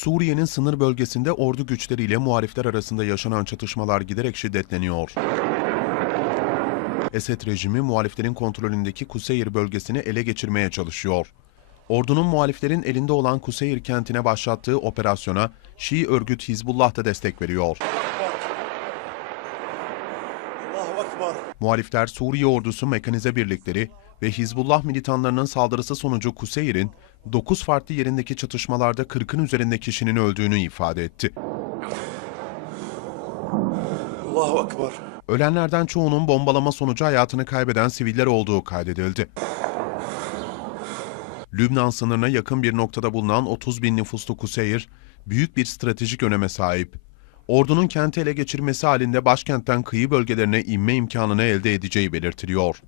Suriye'nin sınır bölgesinde ordu güçleriyle muhalifler arasında yaşanan çatışmalar giderek şiddetleniyor. Esed rejimi muhaliflerin kontrolündeki Kuseyir bölgesini ele geçirmeye çalışıyor. Ordunun muhaliflerin elinde olan Kuseyir kentine başlattığı operasyona Şii örgüt Hizbullah da destek veriyor. Muhalifler Suriye ordusu mekanize birlikleri ve Hizbullah militanlarının saldırısı sonucu Kuseyir'in 9 farklı yerindeki çatışmalarda 40'ın üzerinde kişinin öldüğünü ifade etti. Allahu Ekber. Ölenlerden çoğunun bombalama sonucu hayatını kaybeden siviller olduğu kaydedildi. Lübnan sınırına yakın bir noktada bulunan 30 bin nüfuslu Kuseyir, büyük bir stratejik öneme sahip. Ordunun kenti ele geçirmesi halinde başkentten kıyı bölgelerine inme imkanını elde edeceği belirtiliyor.